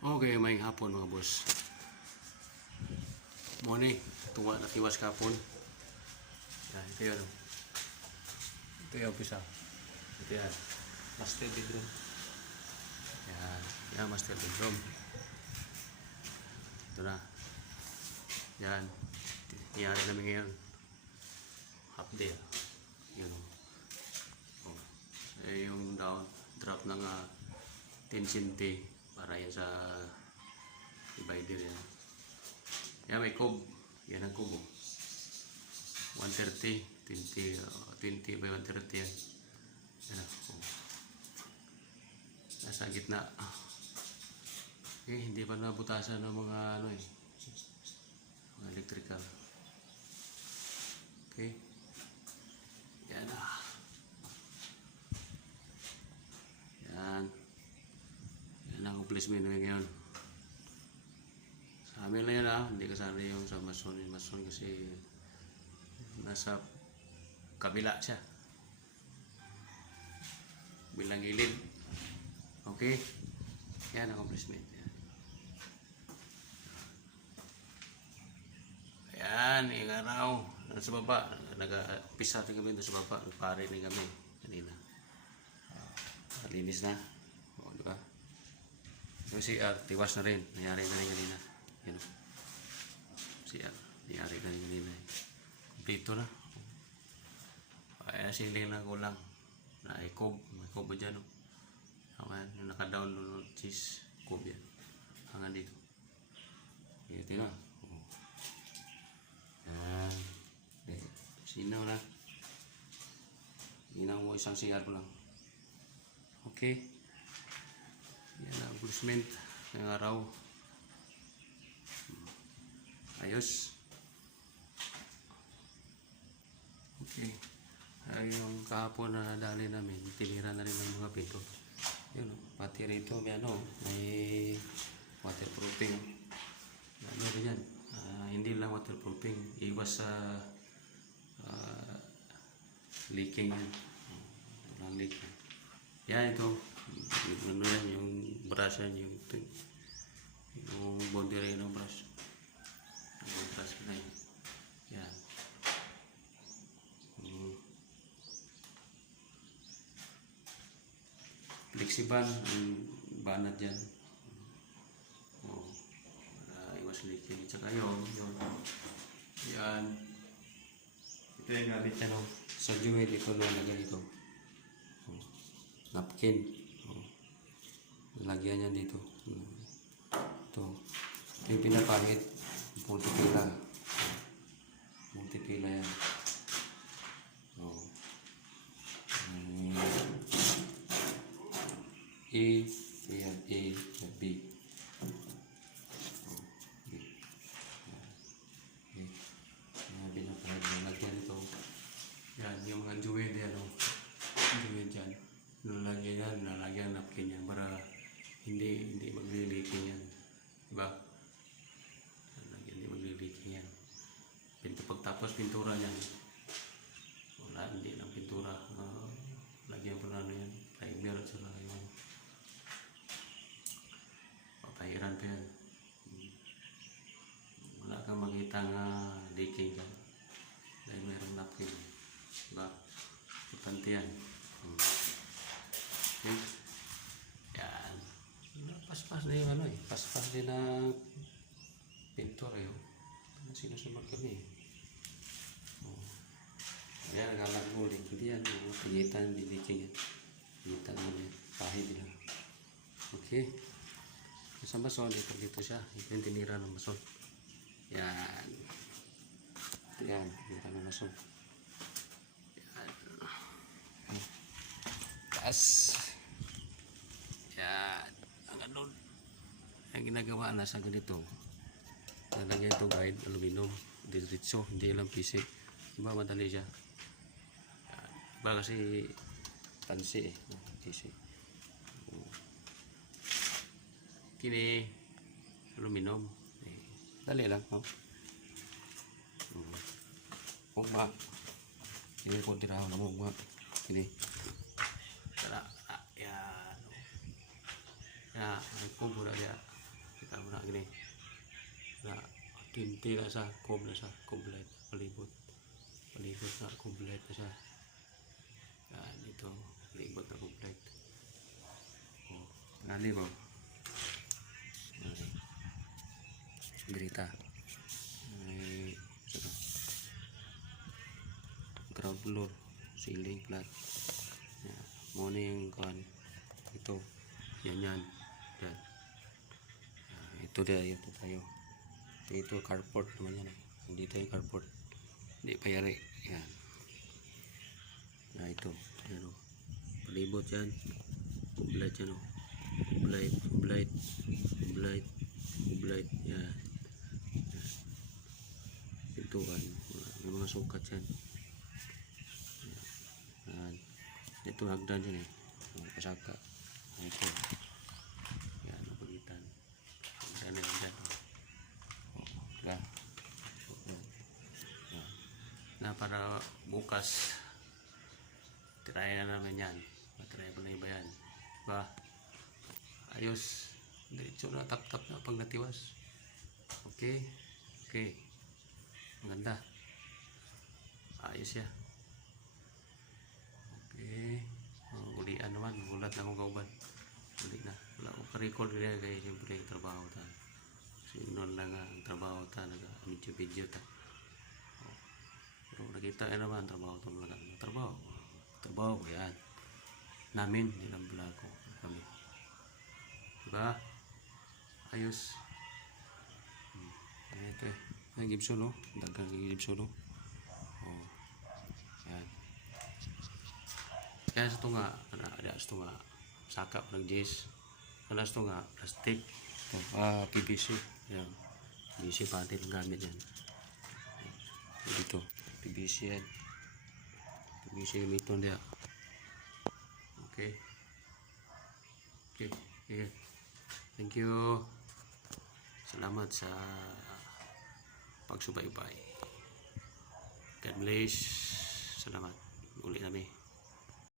Okay, may hapon mga boss. Morning, tuwa na tiwas kapon. Yan, ito yun. Ito yung umpisa. Ito yan. Master bedroom. Yan, yan master bedroom. Ito na. Yan. Iyari namin ngayon. Half day. Yun. Oh. Eh, yung down, drop ng 10 centi para yan sa divider yan. Yan may cob. Yan ang kubo. 130, 20 by 130 yan. Yan ang kubo. Nasa gitna. Hindi pa nabutasan ng mga mga electrical. Okay. Yan na. Yan. Yan ang placement namin ngayon. Sa amin lang yan hindi kasali yung sa mason kasi nasa kabila siya. Bilang gilid. Okay. Yan ang placement. Ayan, yung araw. Sa baba, nag-pisa rin kami doon sa baba. Nagpare rin kami kanina. Linis na. O, diba? Yung CR, tiwas na rin. Nangyari na rin kanina. Yan o. CR, nangyari na rin kanina. Kompleto na. Ayan, siling lang kulang. May cob ba dyan o. Yung naka-down no cheese, cob yan. Hangan dito. Ito na. Yan. Sinaw na. Ginaw mo isang CR ko lang. Okay. Yan ang placement ng araw. Ayos. Okay. Yung kahapon na nadali namin, tinira na rin ng mga pinto. Yun, pati rito may waterproofing. Ano rin yan? Hindi lang waterproofing, iwas sa leaking yan. Walang leak. Yan ito. Ano yan, yung brush yan, yung body rin ng brush. Yung brush na yun. Yan. Flexiban, yung banat dyan. Iwas leaking. Tsaka yun. Yan. Ito yung gamit yan sa jewel. Ito na lagyan ito. Napkin. Lagyan yan dito. Ito. Ito yung pinapahit. Multipila. Multipila yan. Ayan. A, B. Lagyan ito. Yan, yung mga jewel yan. Jewel dyan. Nalagyan yan, nalagyan napkin yan para hindi magliliking yan. Diba? Hindi magliliking yan. Pagtapos pintura yan. Wala, hindi lang pintura. Lagyan pa na yan. Primer at sila yun. Papahiran pa yan. Wala kang makita nga leaking yan. Dahil mayroong napkin. Diba? Importante yan. Okay. Yan. Paspas na yung paspas din na pintor sinusunod kami. Ayan, nagalaguling. Hindi yan. Pagitan, hindi leaking yan. Pagitan mo yan. Pahid lang. Okay. Sa mason, dito siya. Ito yung tinira ng mason. Yan. Ito yan. Tinira ng mason. Yan. Taas. Yan. Ang ganun. Ang ginagawa na sa ganito. Lalagyan ito guide, aluminum. Diretso. Hindi lang PC. Diba madali siya. Yan. Diba kasi tansi PC. Kini aluminum. Dali lang. Mugma. Ini ko tiraw na mugma. Kini. Tara. Yan. Ya, kubo na dia. kita mo na gini na tinti na sa complete palibot na complete na siya. Yan ito palibot na complete. Oh nali ba grita ay ground floor ceiling flat. Yan mo na yung kan ito yan ito tayo ito carport naman yan dito yung carport hindi pa yari yan na ito yan o palibot yan complete yan o complete yan pintuan may mga sukat yan yan ito hagdan yan pasaka ito yan ang pagitan hagdan yan na para bukas try na namin yan matry pa na iba yan diba ayos diretso na tap na pag natiwas okay maganda ayos ya okay ulian naman gulat na akong kauban uli na wala akong ka-record kaya siyempre trabaho ta sinon lang ang trabaho ta video ta pero nakita naman trabaho to talaga trabaho yan namin nilang vlog ko kami diba ayos ito ang Gibson no dagang Gibson no yan kaya sa ito nga ada sa ito nga sakap ng jazz kaya sa ito nga plastic PVC yan PVC pati ng gamit yan dito PVC yan PVC gamiton dia okay thank you salamat sa pagsubaybay God bless salamat uli kami